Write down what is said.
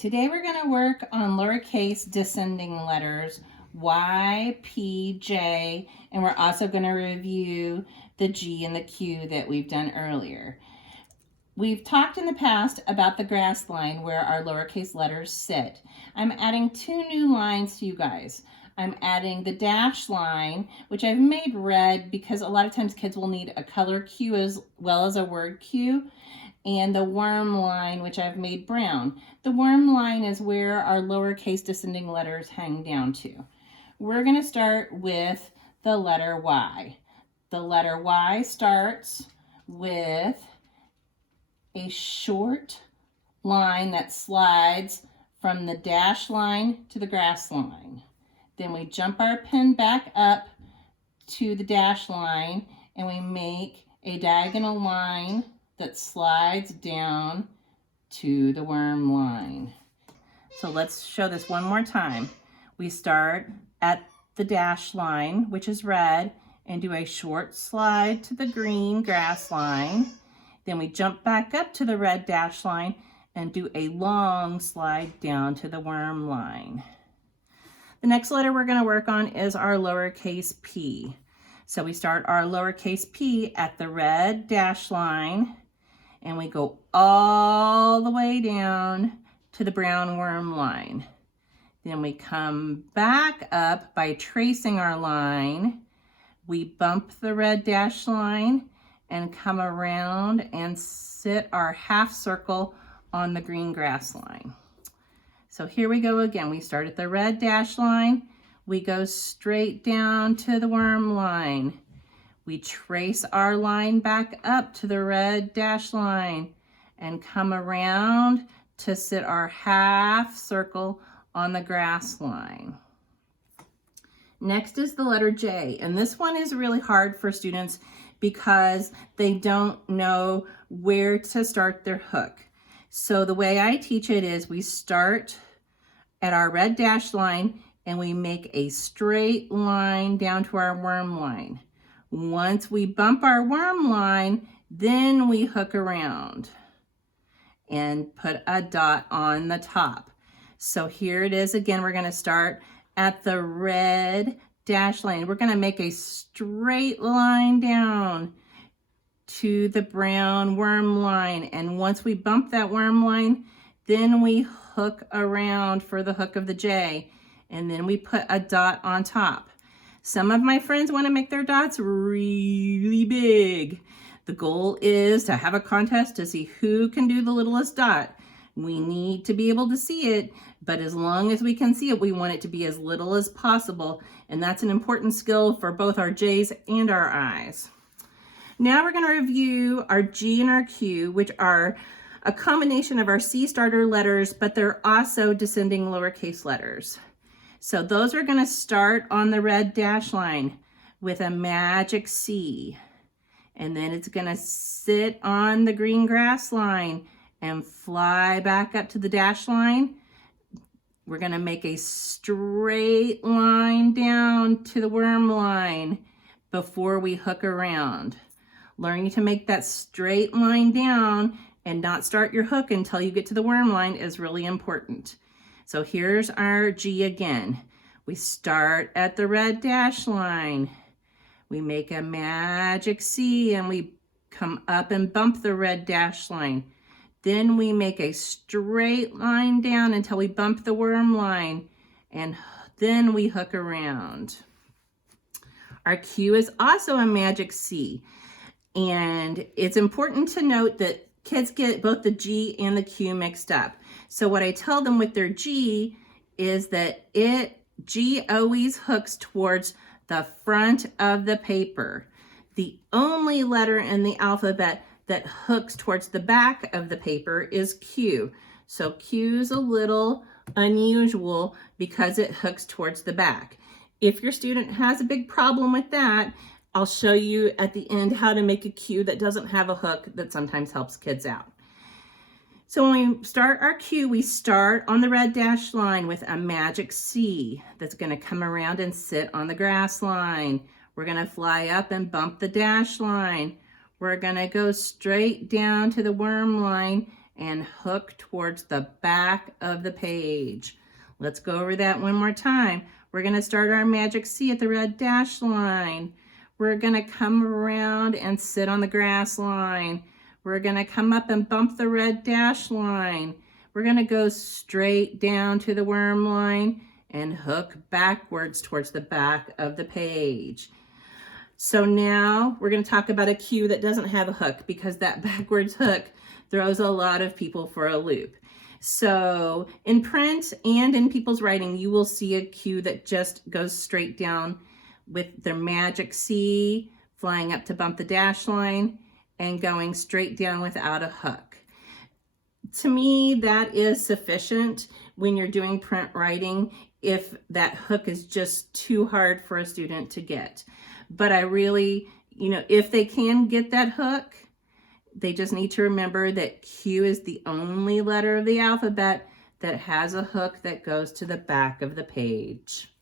today we're going to work on lowercase descending letters Y, P, J, and we're also going to review the G and the Q that we've done earlier. We've talked in the past about the grass line where our lowercase letters sit. I'm adding two new lines to you guys. I'm adding the dash line, which I've made red because a lot of times kids will need a color cue as well as a word cue, and the worm line, which I've made brown. The worm line is where our lowercase descending letters hang down to. We're going to start with the letter Y. The letter Y starts with a short line that slides from the dash line to the grass line. Then we jump our pen back up to the dash line and we make a diagonal line that slides down to the worm line. So let's show this one more time. We start at the dash line, which is red, and do a short slide to the green grass line. Then we jump back up to the red dash line and do a long slide down to the worm line. The next letter we're going to work on is our lowercase p. So we start our lowercase p at the red dash line and we go all the way down to the brown worm line. Then we come back up by tracing our line. We bump the red dash line and come around and sit our half circle on the green grass line. So here we go again. We start at the red dash line. We go straight down to the worm line. We trace our line back up to the red dash line and come around to sit our half circle on the grass line. Next is the letter J, and this one is really hard for students because they don't know where to start their hook. So the way I teach it is we start at our red dash line and we make a straight line down to our worm line. Once we bump our worm line, then we hook around and put a dot on the top. So here it is again. We're going to start at the red dash line. We're going to make a straight line down to the brown worm line. And once we bump that worm line, then we hook around for the hook of the J. And then we put a dot on top. Some of my friends want to make their dots really big. The goal is to have a contest to see who can do the littlest dot. We need to be able to see it, but as long as we can see it, we want it to be as little as possible. And that's an important skill for both our J's and our I's. Now we're going to review our G and our Q, which are a combination of our C starter letters, but they're also descending lowercase letters. So those are going to start on the red dash line with a magic C. And then it's going to sit on the green grass line and fly back up to the dash line. We're going to make a straight line down to the worm line before we hook around. Learning to make that straight line down and not start your hook until you get to the worm line is really important. So here's our G again. We start at the red dash line. We make a magic C and we come up and bump the red dash line. Then we make a straight line down until we bump the worm line, and then we hook around. Our Q is also a magic C, and it's important to note that kids get both the G and the Q mixed up. So what I tell them with their G is that G always hooks towards the front of the paper. The only letter in the alphabet that hooks towards the back of the paper is Q. So Q is a little unusual because it hooks towards the back. If your student has a big problem with that, I'll show you at the end how to make a Q that doesn't have a hook that sometimes helps kids out. So when we start our Q, we start on the red dash line with a magic C that's going to come around and sit on the grass line. We're going to fly up and bump the dash line. We're going to go straight down to the worm line and hook towards the back of the page. Let's go over that one more time. We're going to start our magic C at the red dash line. We're going to come around and sit on the grass line. We're going to come up and bump the red dash line. We're going to go straight down to the worm line and hook backwards towards the back of the page. So now we're going to talk about a cue that doesn't have a hook, because that backwards hook throws a lot of people for a loop. So in print and in people's writing, you will see a cue that just goes straight down with their magic C, flying up to bump the dash line, and going straight down without a hook. To me, that is sufficient when you're doing print writing if that hook is just too hard for a student to get. But I really, if they can get that hook, they just need to remember that Q is the only letter of the alphabet that has a hook that goes to the back of the page.